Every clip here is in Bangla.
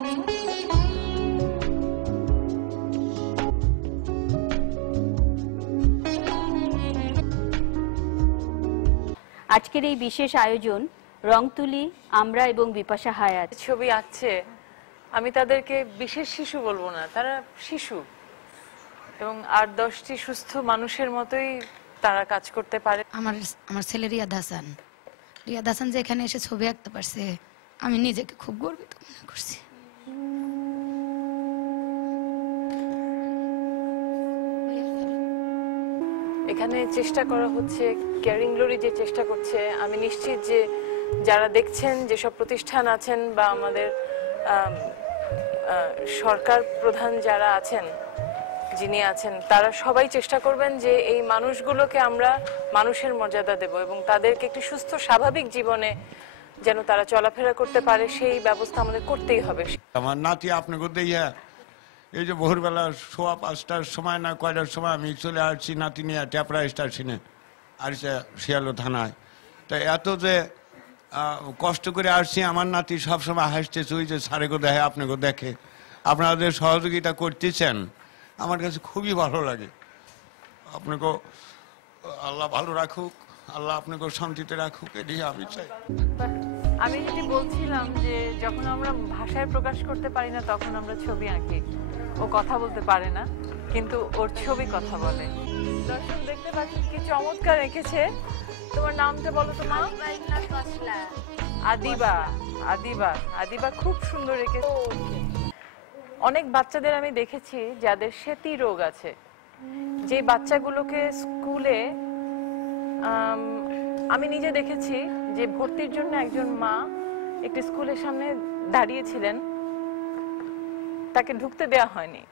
আজকের এই বিশেষ আয়োজন রং তুলি আমরা এবং বিপাশা হায়াত ছবি আঁকছে, আমি তাদেরকে বিশেষ শিশু বলবো না, তারা শিশু এবং ৮-১০টি সুস্থ মানুষের মতোই তারা কাজ করতে পারে। আমার ছেলে রিয়াদ হাসান যে এখানে এসে ছবি আঁকতে পারছে, আমি নিজেকে খুব গর্বিত মনে করছি। এখানে চেষ্টা করা হচ্ছে, কেয়ারিং গ্লোরি যে চেষ্টা করছে, আমি নিশ্চিত যে যারা দেখছেন, যেসব প্রতিষ্ঠান আছেন বা আমাদের সরকার প্রধান যারা আছেন, যিনি আছেন, তারা সবাই চেষ্টা করবেন যে এই মানুষগুলোকে আমরা মানুষের মর্যাদা দেব এবং তাদেরকে একটি সুস্থ স্বাভাবিক জীবনে যেন তারা চলাফেরা করতে পারে সেই ব্যবস্থা আমাদের করতেই হবে। আমার নাতি আপনাকে দেইয়া এই যে ভোরবেলা ৫:১৫টার সময় না কয়টার সময় আমি চলে আসছি নাতি নিয়ে ট্যাপরা স্টেশনে আসছে শিয়ালো থানায়। তা এত যে কষ্ট করে আসছি, আমার নাতি সবসময় হাসতেছে, ওই যে স্যারেগো দেখে আপনাকে দেখে, আপনাদের সহযোগিতা করতেছেন, আমার কাছে খুবই ভালো লাগে। আপনাকে আল্লাহ ভালো রাখুক, আল্লাহ আপনাকে শান্তিতে রাখুক, এটাই আমি চাই। আমি যেটি বলছিলাম যে যখন আমরা ভাষায় প্রকাশ করতে পারি না তখন আমরা ছবি আঁকি। ও কথা বলতে পারে না কিন্তু ওর ছবি কথা বলে। দর্শক দেখতে পাচ্ছেন কি চমৎকার এঁকেছে। তোমার নামটা বলো তো মা? আদিবা। আদিবা আদিবা খুব সুন্দর এঁকেছে। অনেক বাচ্চাদের আমি দেখেছি যাদের সেতি রোগ আছে, যে বাচ্চাগুলোকে স্কুলে আমি নিজে দেখেছি যে ভর্তির জন্য একজন মা একটি স্কুলের সামনে দাঁড়িয়েছিলেন, তাকে ঢুকতে দেওয়া হয়নি।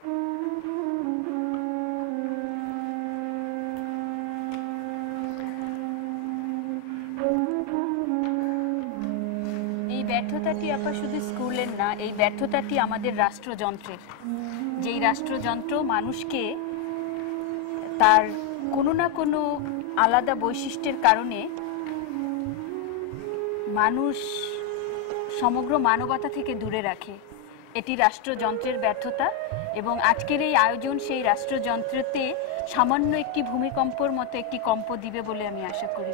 এই ব্যর্থতাটি আপা শুধু স্কুলের না, এই ব্যর্থতাটি আমাদের রাষ্ট্রযন্ত্রের। যেই রাষ্ট্রযন্ত্র মানুষকে তার কোনো না কোনো আলাদা বৈশিষ্ট্যের কারণে মানুষ সমগ্র মানবতা থেকে দূরে রাখে, এটি রাষ্ট্রযন্ত্রের ব্যর্থতা। এবং আজকের এই আয়োজন সেই রাষ্ট্রযন্ত্রতে সামান্য একটি ভূমিকম্পর মতো একটি কম্প দিবে বলে আমি আশা করি।